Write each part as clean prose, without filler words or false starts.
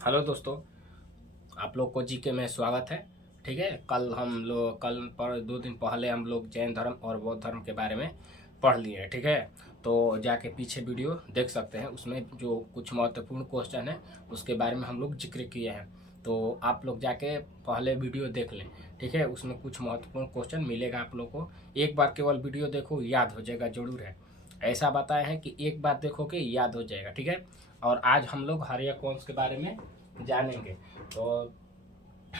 Hello दोस्तों, आप लोग को जीके में स्वागत है। ठीक है, कल पर 2 दिन पहले हम लोग जैन धर्म और बौद्ध धर्म के बारे में पढ़ लिए। ठीक है, तो जाके पीछे वीडियो देख सकते हैं, उसमें जो कुछ महत्वपूर्ण क्वेश्चन है उसके बारे में हम लोग जिक्र किए हैं। तो आप लोग जाके पहले वीडियो देख लें। ठीक है, उसमें कुछ महत्वपूर्ण क्वेश्चन मिलेगा आप लोग को। एक बार केवल वीडियो देखो, याद हो जाएगा जरूर है। ऐसा बताया है कि एक बार देखोगे याद हो जाएगा। ठीक है, और आज हम लोग हर्यक वंश के बारे में जानेंगे। तो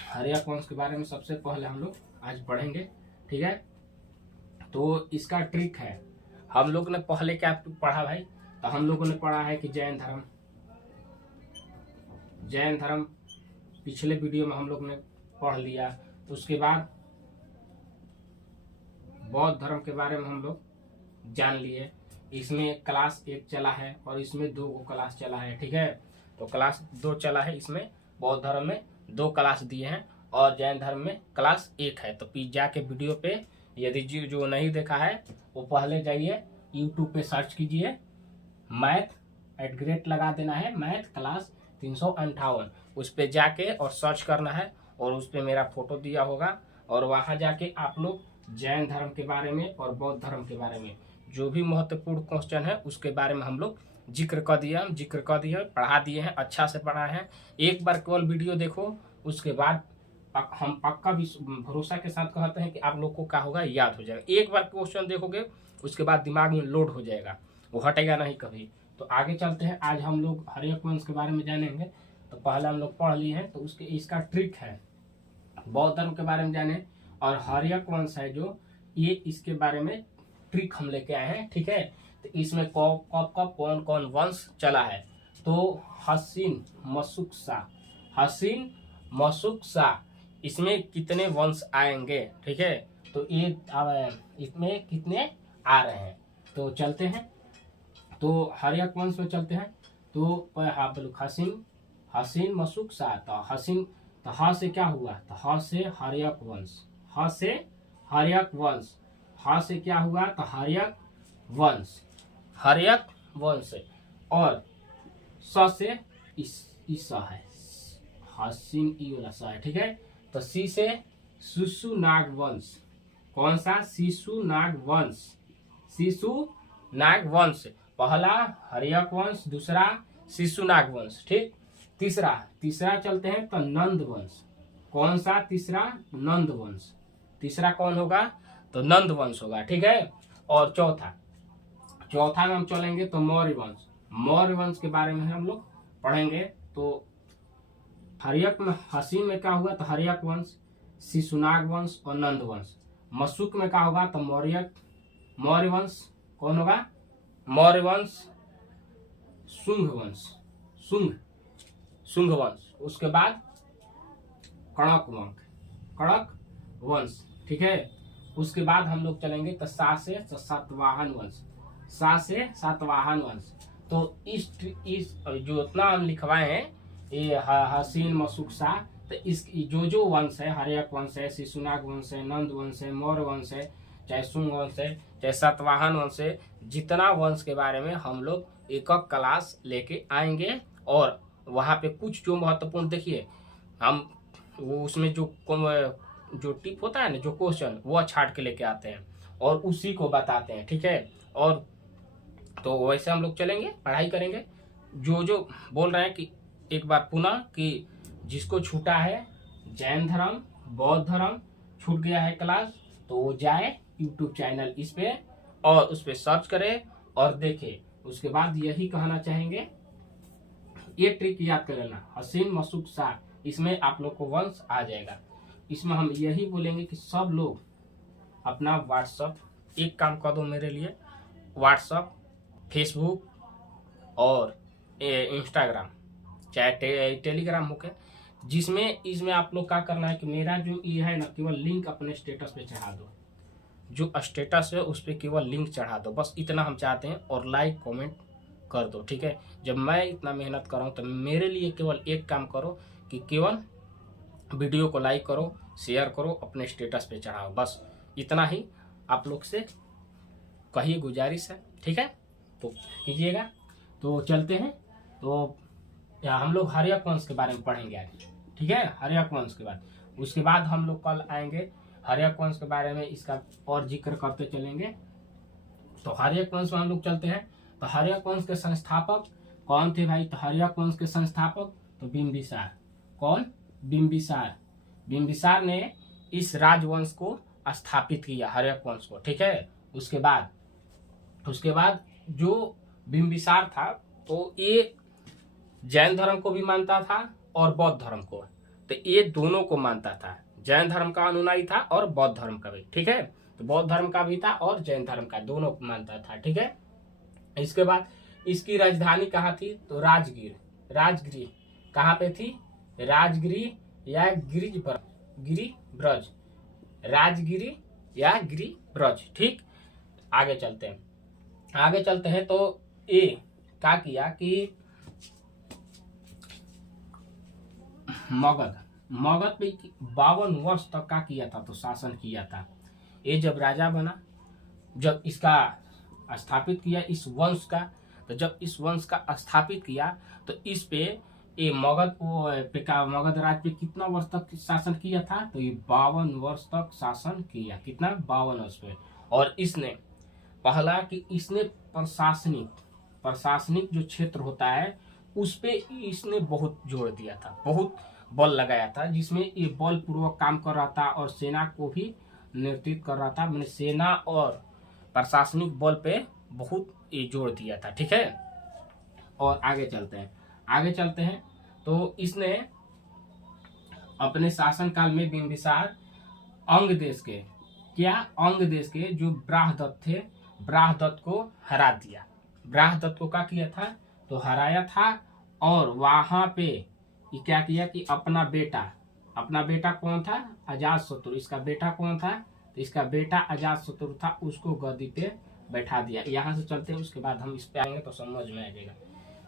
हर्यक वंश के बारे में सबसे पहले हम लोग आज पढ़ेंगे। ठीक है, तो इसका ट्रिक है। हम लोग ने पहले क्या पढ़ा भाई? तो हम लोगों ने पढ़ा है कि जैन धर्म पिछले वीडियो में हम लोग ने पढ़ लिया। उसके बाद बौद्ध धर्म के बारे में हम लोग जान लिए। इसमें क्लास 1 चला है और इसमें 2 क्लास चला है। ठीक है, तो क्लास 2 चला है, इसमें बौद्ध धर्म में 2 क्लास दिए हैं और जैन धर्म में क्लास 1 है। तो जाके वीडियो पे यदि जो नहीं देखा है वो पहले जाइए यूट्यूब पे सर्च कीजिए, मैथ @ लगा देना है, मैथ क्लास 358। उस पर जाके और सर्च करना है और उस पर मेरा फोटो दिया होगा और वहाँ जाके आप लोग जैन धर्म के बारे में और बौद्ध धर्म के बारे में जो भी महत्वपूर्ण क्वेश्चन है उसके बारे में हम लोग जिक्र कर दिए, पढ़ा दिए हैं, अच्छा से पढ़ा है। एक बार केवल वीडियो देखो, उसके बाद हम पक्का भी भरोसा के साथ कहते हैं कि आप लोग को क्या होगा, याद हो जाएगा। एक बार क्वेश्चन देखोगे उसके बाद दिमाग में लोड हो जाएगा, वो हटेगा नहीं कभी। तो आगे चलते हैं, आज हम लोग हर्यक वंश के बारे में जानेंगे। तो पहले हम लोग पढ़ लिए हैं, तो इसका ट्रिक है बौद्ध धर्म के बारे में जाने। और हर्यक वंश है जो, ये इसके बारे में ट्रिक हम लेके आए हैं। ठीक है, तो इसमें कब कब कौन कौन वंश चला है। तो हसीन मशुक सा इसमें कितने वंश आएंगे। ठीक है, तो ये इसमें कितने आ रहे हैं। तो चलते हैं, तो हर्यक वंश में चलते हैं। तो हसीन मशुक सा, तो हसीन, तो ह से क्या हुआ, तो ह से हर्यक वंश, ह से हर्यक वंश, ह से क्या हुआ, तो हर्यक वंश। और स से ईसा है, हसीन ई वाला सा है। ठीक है, तो सी से शिशुनाग वंश। कौन सा? शिशुनाग वंश। पहला हर्यक वंश, दूसरा शिशुनाग वंश। ठीक, तीसरा चलते हैं तो नंद वंश। कौन सा? तीसरा नंद वंश। तीसरा कौन होगा? तो नंद वंश होगा। ठीक है, और चौथा में हम चलेंगे तो मौर्य वंश के बारे में हम लोग पढ़ेंगे। तो हर्यक में, हसीन में क्या हुआ, तो हर्यक वंश, शिशुनाग वंश और नंद वंश। मशुक में क्या होगा, तो मौर्य वंश। कौन होगा? मौर्य वंश, शुंग वंश। उसके बाद कणक वंश। ठीक है, उसके बाद हम लोग चलेंगे तो सा से सातवाहन वंश। तो इस जो इतना हम लिखवाए हैं ये हसीन मशुक सा, तो इस जो वंश है, हर्यक वंश है, शिशुनाग वंश है, नंद वंश है, मौर्य वंश है, चाहे शुंग वंश है, चाहे सातवाहन वंश है, जितना वंश के बारे में हम लोग एक क्लास लेके आएंगे। और वहाँ पे कुछ जो महत्वपूर्ण देखिए, हम वो उसमें जो टिप होता है ना, जो क्वेश्चन, वो छाट के लेके आते हैं और उसी को बताते हैं। ठीक है, और तो वैसे हम लोग चलेंगे, पढ़ाई करेंगे। जो बोल रहे हैं कि एक बार पुनः कि जिसको छूटा है जैन धर्म, बौद्ध धर्म छूट गया है क्लास, तो वो जाए यूट्यूब चैनल इस पे और उस पे सर्च करे और देखे। उसके बाद यही कहना चाहेंगे, ये ट्रिक याद कर लेना, हसीन मशुक सा, इसमें आप लोग को वंश आ जाएगा। इसमें हम यही बोलेंगे कि सब लोग अपना व्हाट्सअप, एक काम कर दो मेरे लिए, व्हाट्सअप, फेसबुक और इंस्टाग्राम, चाहे टेलीग्राम हो के, इसमें आप लोग क्या करना है कि मेरा जो ये है ना, केवल लिंक अपने स्टेटस पे चढ़ा दो। जो स्टेटस है उस पर केवल लिंक चढ़ा दो, बस इतना हम चाहते हैं। और लाइक कमेंट कर दो। ठीक है, जब मैं इतना मेहनत कर रहा हूँ तो मेरे लिए केवल एक काम करो कि केवल वीडियो को लाइक करो, शेयर करो, अपने स्टेटस पे चढ़ाओ। बस इतना ही आप लोग से कही गुजारिश है। ठीक है, तो कीजिएगा। तो चलते हैं, तो या हम लोग हर्यक वंश के बारे में पढ़ेंगे आगे, ठीक है, हर्यक वंश के बाद। उसके बाद हम लोग कल आएंगे हर्यक वंश के बारे में, इसका और जिक्र करते चलेंगे। तो हर्यक वंश में हम लोग चलते हैं। तो हर्यक वंश के संस्थापक कौन थे भाई? तो हर्यक वंश के संस्थापक तो बिंबिसार। कौन? बिंबिसार। बिंबिसार ने इस राजवंश को स्थापित किया, हर्यक वंश को, ठीक है। उसके बाद जो बिंबिसार था तो ये जैन धर्म को भी मानता था और बौद्ध धर्म को, तो ये दोनों को मानता था। जैन धर्म का अनुयायी था और बौद्ध धर्म का भी, ठीक है। तो बौद्ध धर्म का भी था और जैन धर्म का, दोनों को मानता था, ठीक है। इसके बाद इसकी राजधानी कहाँ थी? तो राजगिरी कहाँ पे थी? राजगिरी या गिरिब्रज, राजगिरी या गिरिब्रज, ठीक। आगे चलते हैं। तो ये क्या किया कि मगध पे 52 वर्ष तक का किया था, तो शासन किया था। ये जब राजा बना, जब इसका स्थापित किया इस वंश का, तो जब इस वंश का स्थापित किया तो इस पे ये मगध राज पे कितना वर्ष तक शासन किया था? तो ये 52 वर्ष तक शासन किया। कितना? 52 वर्ष पे। और इसने पहला कि इसने प्रशासनिक जो क्षेत्र होता है उस पे इसने बहुत जोर दिया था, बहुत बल लगाया था, जिसमें ये बल पूर्वक काम कर रहा था और सेना को भी नेतृत्व कर रहा था। मैंने सेना और प्रशासनिक बल पे बहुत ये जोर दिया था, ठीक है। और आगे चलते हैं। तो इसने अपने शासन काल में बिंबिसार अंग देश के जो ब्राह्मदत्त थे, ब्राह्मदत्त को हरा दिया। ब्राह्मदत्त को क्या किया था? तो हराया था। और वहां पे ये क्या किया कि अपना बेटा कौन था? अजातशत्रु। इसका बेटा कौन था? तो इसका बेटा अजातशत्रु था, उसको गद्दी पे बैठा दिया। यहाँ से चलते हैं, उसके बाद हम इस पे आएंगे तो समझ में आ जाएगा।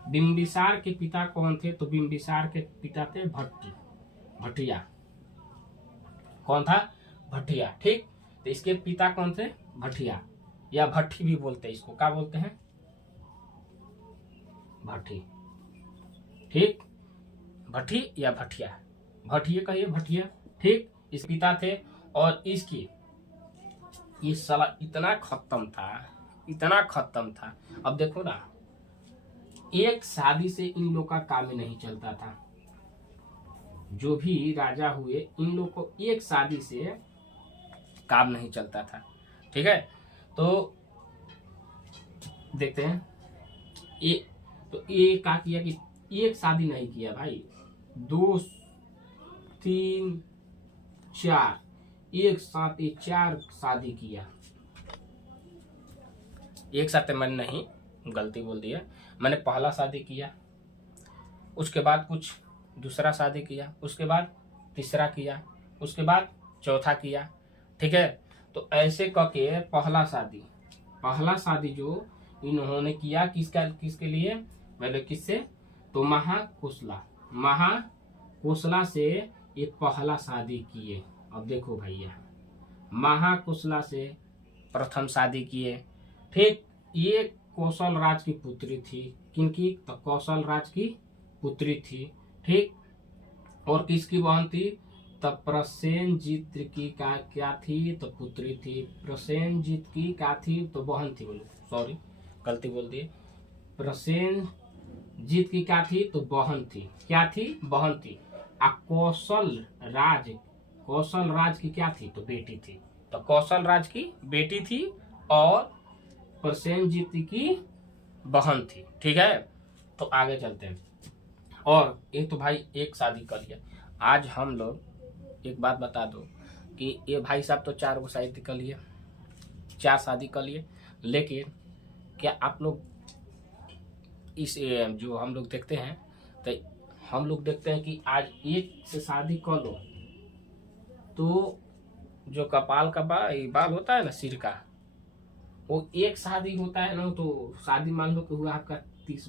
बिंबिसार के पिता कौन थे? तो बिंबिसार के पिता थे भट्टिया। कौन था? भट्टिया, ठीक। तो इसके पिता कौन थे? भट्टिया, या भट्टी भी बोलते हैं इसको। क्या बोलते हैं? भट्टी, ठीक। भट्टी या भटिया, भटिये कहिए, भटिया, ठीक। इस पिता थे। और इसकी ये साला इतना खत्म था। अब देखो ना, एक शादी से इन लोग का काम ही नहीं चलता था। जो भी राजा हुए, इन लोग को एक शादी से काम नहीं चलता था, ठीक है। तो देखते हैं, ये क्या किया कि एक शादी नहीं किया भाई, 2 3 4 एक साथ 4 शादी किया। एक साथ मैंने नहीं, गलती बोल दिया, मैंने पहला शादी किया, उसके बाद कुछ दूसरा शादी किया, उसके बाद तीसरा किया, उसके बाद चौथा किया, ठीक है। तो ऐसे करके पहला शादी जो इन्होंने किया किसके लिए? पहले किससे? तो महाकोशला से ये पहला शादी किए। अब देखो भैया, महाकोशला से प्रथम शादी किए, ठीक। ये कौशल राज की पुत्री थी। किनकी? तो कौशल राज की पुत्री थी, ठीक। और किसकी बहन थी? तब प्रसेनजीत की क्या थी? तो पुत्री थी। प्रसेनजीत की क्या थी? तो बहन थी। बोलो, सॉरी, गलती बोल दिए। प्रसेनजीत की क्या थी? तो बहन थी। क्या थी? बहन थी। कौशल राज की क्या थी? तो बेटी थी। तो कौशल राज की बेटी थी और प्रसेनजीत की बहन थी, ठीक है। तो आगे चलते हैं। और एक तो भाई एक शादी कर लिया। आज हम लोग एक बात बता दो कि ये भाई साहब तो 4 शादी कर लिए, 4 शादी कर लिए, लेकिन क्या आप लोग इस जो हम लोग देखते हैं, तो हम लोग देखते हैं कि आज एक से शादी कर लो तो जो कपाल का बाल होता है ना, सिर का, वो एक शादी होता है ना, तो शादी मान लो कि हुआ आपका 30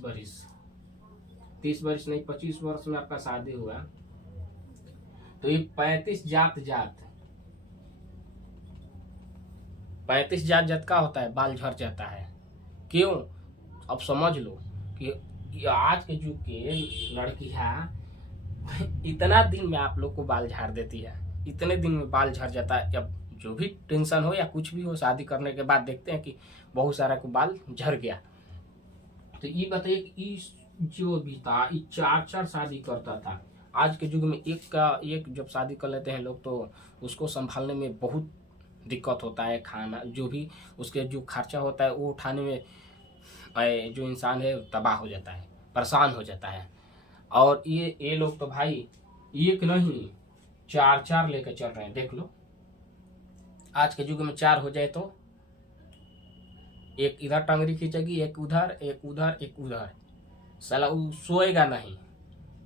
वर्ष नहीं, 25 वर्ष में आपका शादी हुआ, तो ये 35 जात का होता है, बाल झड़ जाता है। क्यों? अब समझ लो कि आज के युग के लड़कियां इतना दिन में आप लोग को बाल झाड़ देती है, इतने दिन में बाल झड़ जाता है। अब जो भी टेंशन हो या कुछ भी हो, शादी करने के बाद देखते हैं कि बहुत सारा को बाल झड़ गया। तो ये बताइए कि जो भी था ये 4-4 शादी करता था। आज के युग में एक का एक जब शादी कर लेते हैं लोग तो उसको संभालने में बहुत दिक्कत होता है। खाना जो भी उसके जो खर्चा होता है वो उठाने में जो इंसान है तबाह हो जाता है, परेशान हो जाता है। और ये लोग तो भाई एक नहीं 4-4 लेकर चल रहे हैं। देख लो आज के युग में 4 हो जाए तो एक इधर टंगरी खींचेगी, एक उधर एक उधर एक उधर, साला वो सोएगा नहीं,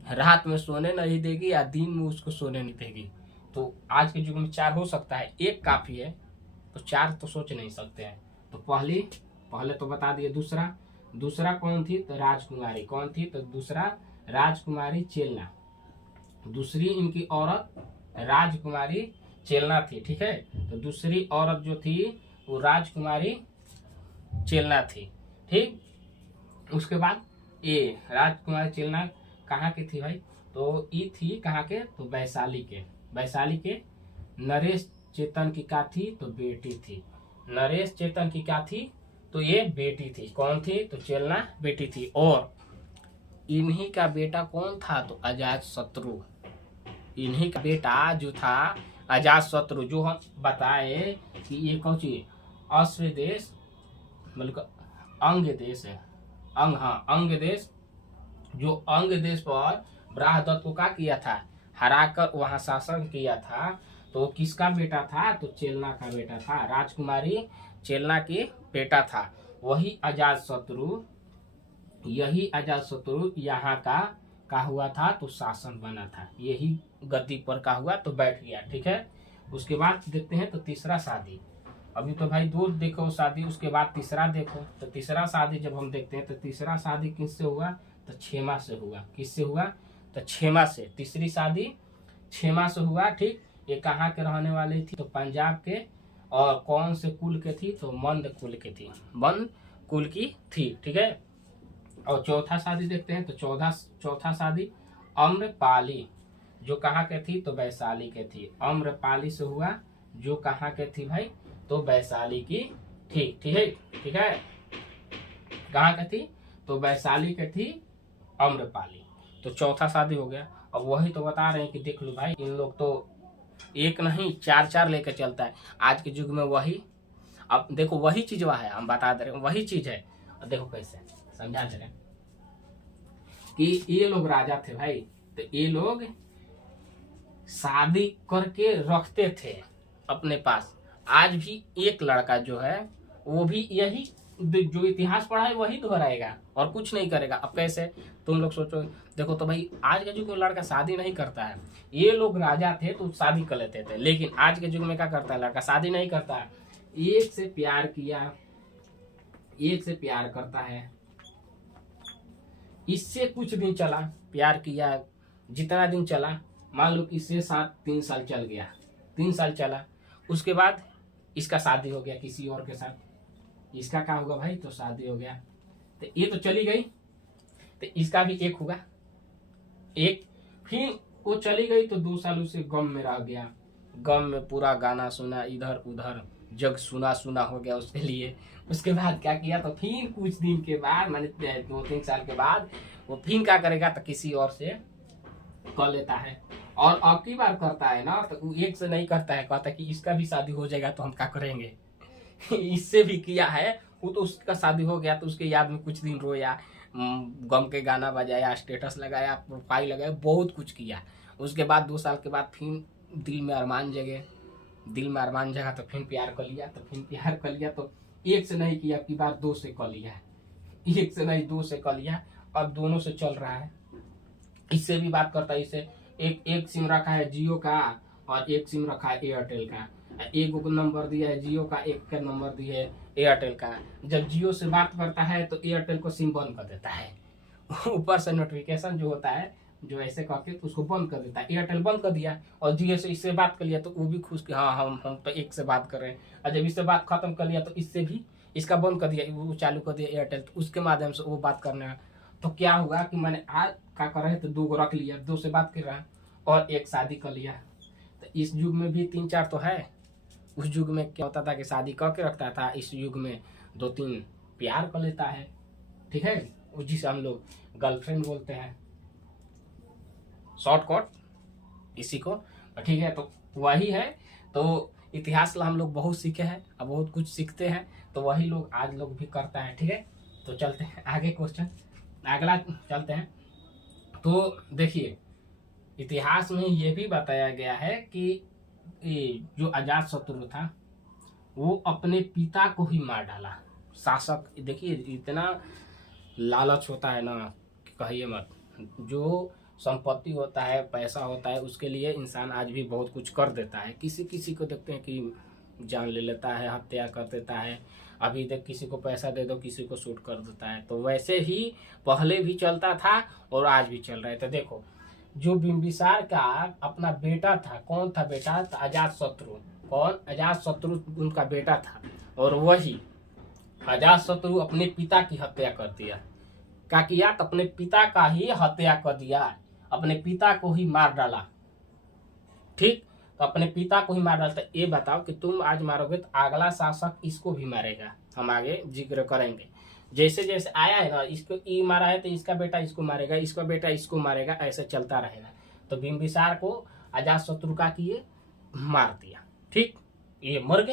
रात में सोने नहीं देगी या दिन में उसको सोने नहीं देगी। तो आज के युग में 4 हो सकता है, एक काफी है, तो 4 तो सोच नहीं सकते हैं। तो पहले तो बता दिए। दूसरा कौन थी? तो राजकुमारी। कौन थी? तो दूसरा राजकुमारी चेलना। दूसरी इनकी औरत राजकुमारी चेलना थी, ठीक है। तो दूसरी औरत जो थी वो राजकुमारी चेलना थी, ठीक। उसके बाद ये राजकुमारी चेलना कहाँ की थी भाई? तो ये थी कहाँ के? तो वैशाली के नरेश चेतन की क्या थी? तो बेटी थी। नरेश चेतन की क्या थी? तो ये बेटी थी। कौन थी? तो चेलना बेटी थी। और इन्हीं का बेटा कौन था? तो अजात शत्रु। इन्हीं का बेटा जो था अजात शत्रु, जो हम बताए कि ये कौन सी अश्व देश मतलब अंग देश है, अंग देश, जो अंग देश पर ब्राहदत्त को क्या किया था? हराकर वहां शासन किया था। तो किसका बेटा था? तो चेलना का बेटा था। राजकुमारी चेलना के बेटा था। वही अजातशत्रु, यही अजातशत्रु यहाँ का हुआ था तो शासन बना था। यही गद्दी पर का हुआ तो बैठ गया, ठीक है। उसके बाद देखते हैं तो तीसरा शादी। अभी तो भाई 2 देखो शादी, उसके बाद तीसरा देखो। तो तीसरा शादी जब हम देखते हैं तो तीसरा शादी किससे हुआ? तो क्षेमा से हुआ। किससे हुआ? तो क्षेमा से। तीसरी शादी क्षेमा से हुआ, ठीक। ये कहाँ के रहने वाली थी? तो पंजाब के। और कौन से कुल के थी? तो मंद कुल की थी, मंद कुल की थी, ठीक है। और चौथा शादी देखते हैं तो चौथा शादी अम्रपाली, जो कहाँ के थी? तो वैशाली के थी। अम्रपाली से हुआ, जो कहाँ के थी भाई? तो वैशाली की थी, ठीक है। कहाँ के थी? तो वैशाली के थी अम्रपाली। तो चौथा शादी हो गया। अब वही तो बता रहे हैं कि देख लो भाई, इन लोग तो एक नहीं 4-4 लेकर चलता है आज के युग में। वही अब देखो वही चीज वह है, हम बता दे रहे हैं वही चीज है। अब देखो कैसे समझा दे रहे कि ये लोग राजा थे भाई, तो ये लोग शादी करके रखते थे अपने पास। आज भी एक लड़का जो है वो भी यही जो इतिहास पढ़ा है वही दोहराएगा और कुछ नहीं करेगा। अब कैसे तुम लोग सोचो, देखो तो भाई आज के युग में लड़का शादी नहीं करता है। ये लोग राजा थे तो शादी कर लेते थे, लेकिन आज के युग में क्या करता है? लड़का शादी नहीं करता है, एक से प्यार किया, एक से प्यार करता है, इससे कुछ दिन चला, प्यार किया, जितना दिन चला, मान लो इससे 3 साल चल गया, 3 साल चला, उसके बाद इसका शादी हो गया किसी और के साथ। इसका क्या होगा भाई? तो शादी हो गया। तो ये तो चली गई, तो इसका भी एक होगा, एक। फिर वो चली गई तो 2 साल उसे गम में रह गया, गम में पूरा गाना सुना, इधर उधर जग सुना सुना हो गया उसके लिए। उसके बाद क्या किया? तो फिर कुछ दिन के बाद, माने 2-3 साल के बाद वो फिर क्या करेगा? तो किसी और से कर लेता है। और अब की बार करता है ना तो वो एक से नहीं करता है, कहता है कि इसका भी शादी हो जाएगा तो हम क्या करेंगे। इससे भी किया है, वो तो उसका शादी हो गया तो उसके याद में कुछ दिन रोया, गम के गाना बजाया, स्टेटस लगाया, प्रोफाइल लगाया, बहुत कुछ किया। उसके बाद 2 साल के बाद फिर दिल में अरमान जगा तो फिर प्यार कर लिया। तो एक से नहीं किया, अब की बार 2 से कर लिया, एक से नहीं 2 से कर लिया। अब दोनों से चल रहा है। इससे भी बात करता है, इससे एक सिम रखा है जियो का और एक सिम रखा है एयरटेल का। एक को नंबर दिया है जियो का, एक का नंबर दिया है एयरटेल का। जब जियो से बात करता है तो एयरटेल को सिम बंद कर देता है, ऊपर से नोटिफिकेशन जो होता है जो ऐसे करके तो उसको बंद कर देता है। एयरटेल बंद कर दिया और जियो से इससे बात कर लिया तो वो भी खुश कि हाँ हम तो एक से बात कर रहे हैं। और जब इससे बात खत्म कर लिया तो इससे भी इसका बंद कर दिया, वो चालू कर दिया एयरटेल, तो उसके माध्यम से वो बात करना तो क्या हुआ कि मैंने आज क्या कर रहे थे, 2 रख लिया, 2 से बात कर रहा और 1 शादी कर लिया। तो इस युग में भी 3-4 तो है। उस युग में क्या होता था कि शादी करके रखता था, इस युग में 2-3 प्यार कर लेता है, ठीक है, जिसे हम लोग गर्लफ्रेंड बोलते हैं, शॉर्टकट इसी को, ठीक है। तो वही है। तो इतिहास में हम लोग बहुत सीखे हैं, अब बहुत कुछ सीखते हैं, तो वही लोग आज लोग भी करता है, ठीक है। तो चलते हैं आगे, क्वेश्चन अगला चलते हैं। तो देखिए इतिहास में ये भी बताया गया है कि जो अजात शत्रु था वो अपने पिता को ही मार डाला। शासक, देखिए इतना लालच होता है ना कि कहिए मत। जो संपत्ति होता है, पैसा होता है, उसके लिए इंसान आज भी बहुत कुछ कर देता है। किसी किसी को देखते हैं कि जान ले लेता है, हत्या कर देता है। अभी तक किसी को पैसा दे दो, किसी को शूट कर देता है। तो वैसे ही पहले भी चलता था और आज भी चल रहा है। तो देखो जो बिंबिसार का अपना बेटा था, कौन था बेटा? अजात शत्रु। कौन? अजात शत्रु उनका बेटा था। और वही अजात शत्रु अपने पिता की हत्या कर दिया। क्या किया? तो अपने पिता का ही हत्या कर दिया, अपने पिता को ही मार डाला, ठीक। तो अपने पिता को ही मार डालता। ये बताओ कि तुम आज मारोगे तो अगला शासक इसको भी मारेगा। हम आगे जिक्र करेंगे। जैसे जैसे आया है ना, इसको ई मारा है तो इसका बेटा इसको मारेगा, इसका बेटा इसको मारेगा, ऐसे चलता रहेगा। तो बिंबिसार को अजात शत्रु का किए मार दिया, ठीक। ये मर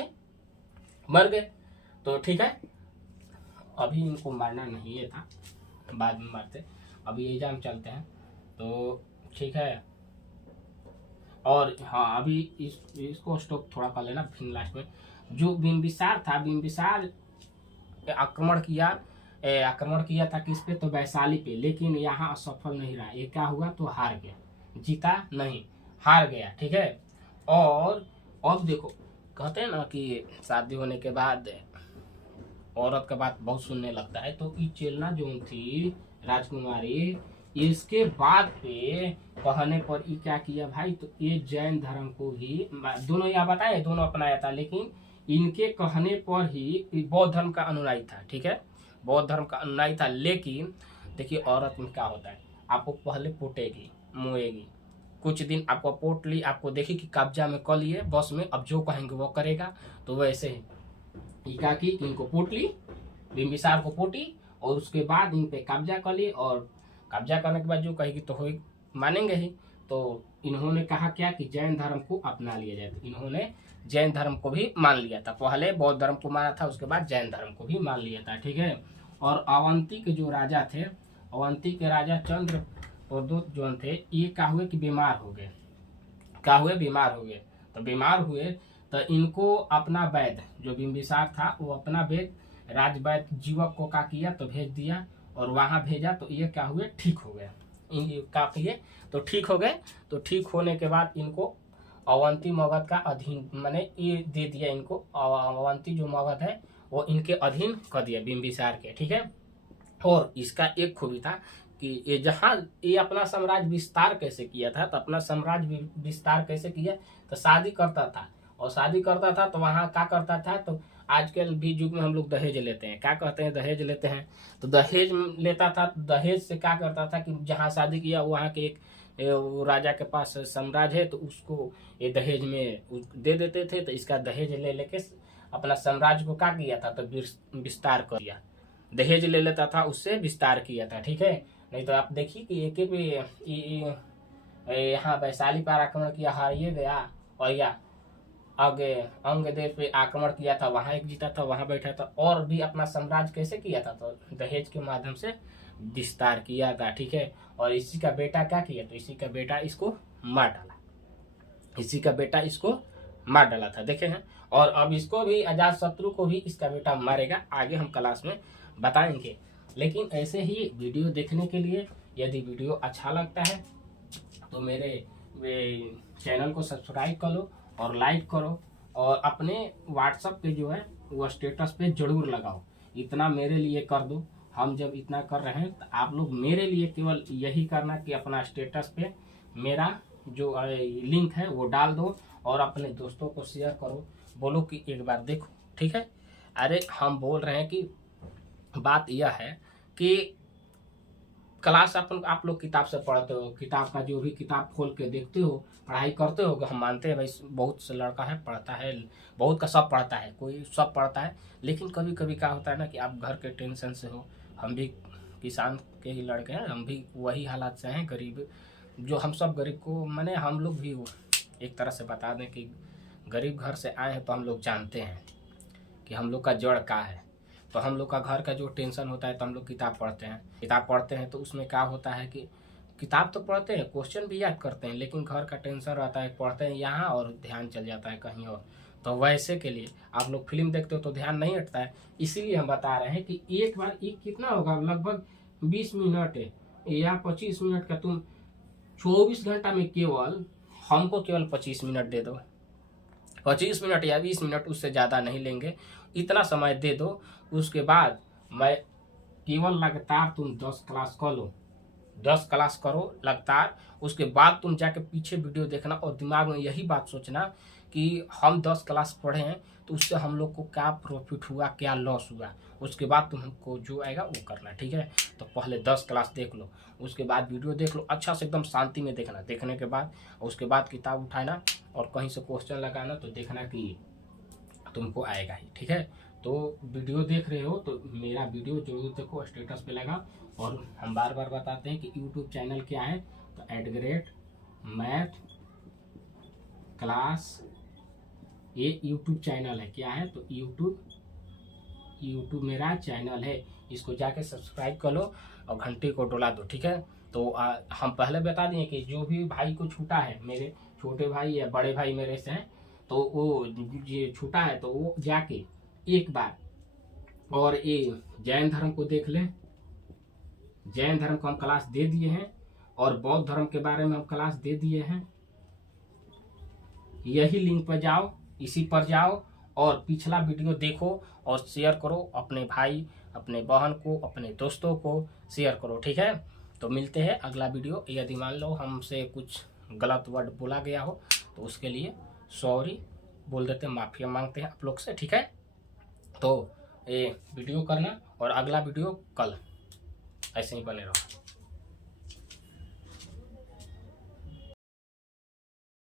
गए तो ठीक है। अभी इनको मारना नहीं है था, बाद में मारते। अभी एग्जाम चलते हैं तो ठीक है। और हाँ अभी इसको स्टॉप थोड़ा कर लेना, फिर लास्ट में। जो बिंबिसार था, बिंबिसार आक्रमण किया था किस पे? तो वैशाली पे। लेकिन यहाँ असफल नहीं रहा। ये क्या हुआ? तो हार गया, जीता नहीं, हार गया, ठीक है। और अब देखो कहते हैं ना कि शादी होने के बाद औरत का बात बहुत सुनने लगता है। तो ये चेलना जो थी राजकुमारी, इसके बाद पे कहने पर ये क्या किया भाई? तो ये जैन धर्म को ही, दोनों यहाँ बताए, दोनों अपनाया था, लेकिन इनके कहने पर ही बौद्ध धर्म का अनुयायी था, ठीक है, बौद्ध धर्म का अनुयायी था। लेकिन देखिए औरत में क्या होता है, आपको पहले पोटेगी, मुएगी, कुछ दिन आपको पोट ली, आपको देखी कि कब्जा में कर लिए, बस में अब जो कहेंगे वो करेगा। तो वैसे ही क्या की, इनको पोट ली, बिंबिसार को पोटी, और उसके बाद इन पे कब्जा कर ली। और कब्जा करने के बाद जो कहेगी तो हो मानेंगे ही। तो इन्होंने कहा क्या कि जैन धर्म को अपना लिया जाए। तो इन्होंने जैन धर्म को भी मान लिया था। पहले बौद्ध धर्म को माना था, उसके बाद जैन धर्म को भी मान लिया था, ठीक है। और अवंती के जो राजा थे, अवंती के राजा चंद्र प्रदूत जो थे, ये क्या हुए कि बीमार हो गए। क्या हुए? बीमार हो गए। तो बीमार हुए तो इनको अपना वैद्य जो बिंबिसार था, वो अपना वैद्य राजवैद्य जीवक को क्या किया? तो भेज दिया। और वहां भेजा तो ये क्या हुए? ठीक हो गए। क्या किए? तो ठीक हो गए। तो ठीक होने के बाद इनको अवंती मगध का अधीन, मैंने ये दे दिया इनको, अवंती जो मगध है वो इनके अधीन कर दिया बिंबिसार के, ठीक है। और इसका एक खूबी था कि ये जहाँ ये अपना साम्राज्य विस्तार कैसे किया था, तो अपना साम्राज्य विस्तार कैसे किया? तो शादी करता था, और शादी करता था तो वहाँ क्या करता था? तो आजकल भी युग में हम लोग दहेज लेते हैं, क्या कहते हैं? दहेज लेते हैं। तो दहेज लेता था, दहेज से क्या करता था कि जहाँ शादी किया वहाँ के एक वो राजा के पास साम्राज्य है, तो उसको ये दहेज में दे देते थे। तो इसका दहेज ले लेके अपना साम्राज्य को क्या किया था? तो विस्तार कर दिया। दहेज ले लेता था, उससे विस्तार किया था, ठीक है। नहीं तो आप देखिए कि एक पे यहाँ वैशाली पर आक्रमण किया, हारिए गया। और या आगे अंग देश पे आक्रमण किया था, वहां एक जीता था, वहां बैठा था। और भी अपना साम्राज्य कैसे किया था? तो दहेज के माध्यम से विस्तार किया था, ठीक है। और इसी का बेटा क्या किया? तो इसी का बेटा इसको मार डाला, इसी का बेटा इसको मार डाला था, देखे हैं। और अब इसको भी, अजात शत्रु को भी इसका बेटा मारेगा, आगे हम क्लास में बताएंगे। लेकिन ऐसे ही वीडियो देखने के लिए यदि वीडियो अच्छा लगता है तो मेरे चैनल को सब्सक्राइब कर लो और लाइक करो, और अपने व्हाट्सएप पे जो है वो स्टेटस पे जरूर लगाओ। इतना मेरे लिए कर दो। हम जब इतना कर रहे हैं तो आप लोग मेरे लिए केवल यही करना कि अपना स्टेटस पे मेरा जो लिंक है वो डाल दो, और अपने दोस्तों को शेयर करो, बोलो कि एक बार देखो, ठीक है। अरे हम बोल रहे हैं कि बात यह है कि क्लास आप लोग किताब से पढ़ते हो, किताब का जो भी किताब खोल के देखते हो, पढ़ाई करते हो, हम मानते हैं भाई बहुत से लड़का है पढ़ता है, बहुत का सब पढ़ता है, कोई सब पढ़ता है, लेकिन कभी कभी क्या होता है ना कि आप घर के टेंशन से हो, हम भी किसान के ही लड़के हैं, हम भी वही हालात से हैं, गरीब, जो हम सब गरीब को माने हम लोग भी एक तरह से बता दें कि गरीब घर से आए हैं, तो हम लोग जानते हैं कि हम लोग का जड़ क्या है। तो हम लोग का घर का जो टेंशन होता है तो हम लोग किताब पढ़ते हैं, तो उसमें क्या होता है कि किताब तो पढ़ते हैं, क्वेश्चन भी याद करते हैं, लेकिन घर का टेंशन रहता है, पढ़ते हैं यहाँ और ध्यान चल जाता है कहीं और। तो वैसे के लिए आप लोग फिल्म देखते हो तो ध्यान नहीं हटता है, इसीलिए हम बता रहे हैं कि एक बार एक कितना होगा, लगभग 20 मिनट या 25 मिनट का, तुम 24 घंटा में केवल हमको केवल 25 मिनट दे दो, 25 मिनट या 20 मिनट, उससे ज़्यादा नहीं लेंगे, इतना समय दे दो। उसके बाद मैं केवल लगातार तुम 10 क्लास कर लो, 10 क्लास करो लगातार। उसके बाद तुम जाके पीछे वीडियो देखना और दिमाग में यही बात सोचना कि हम 10 क्लास पढ़े हैं तो उससे हम लोग को क्या प्रॉफिट हुआ, क्या लॉस हुआ। उसके बाद तुमको जो आएगा वो करना, ठीक है। तो पहले 10 क्लास देख लो, उसके बाद वीडियो देख लो, अच्छा से एकदम शांति में देखना। देखने के बाद उसके बाद किताब उठाना और कहीं से क्वेश्चन लगाना, तो देखना कि तुमको आएगा ही, ठीक है। तो वीडियो देख रहे हो तो मेरा वीडियो जरूर देखो, स्टेटस पे लगा। और हम बार बार बताते हैं कि यूट्यूब चैनल क्या है, तो @मैथ क्लास, ये यूट्यूब चैनल है। क्या है, तो यूट्यूब मेरा चैनल है, इसको जाके सब्सक्राइब कर लो और घंटे को डोला दो, ठीक है। तो हम पहले बता दिए कि जो भी भाई को छूटा है, मेरे छोटे भाई या बड़े भाई मेरे से हैं, तो वो ये छूटा है तो वो जाके एक बार और ये जैन धर्म को देख लें। जैन धर्म को हम क्लास दे दिए हैं और बौद्ध धर्म के बारे में हम क्लास दे दिए हैं। यही लिंक पर जाओ, इसी पर जाओ और पिछला वीडियो देखो और शेयर करो अपने भाई, अपने बहन को, अपने दोस्तों को शेयर करो, ठीक है। तो मिलते हैं अगला वीडियो। यदि मान लो हमसे कुछ गलत वर्ड बोला गया हो तो उसके लिए सॉरी बोल देते, माफी मांगते हैं आप लोग से, ठीक है। तो ये वीडियो करना और अगला वीडियो कल, ऐसे ही बने रहो।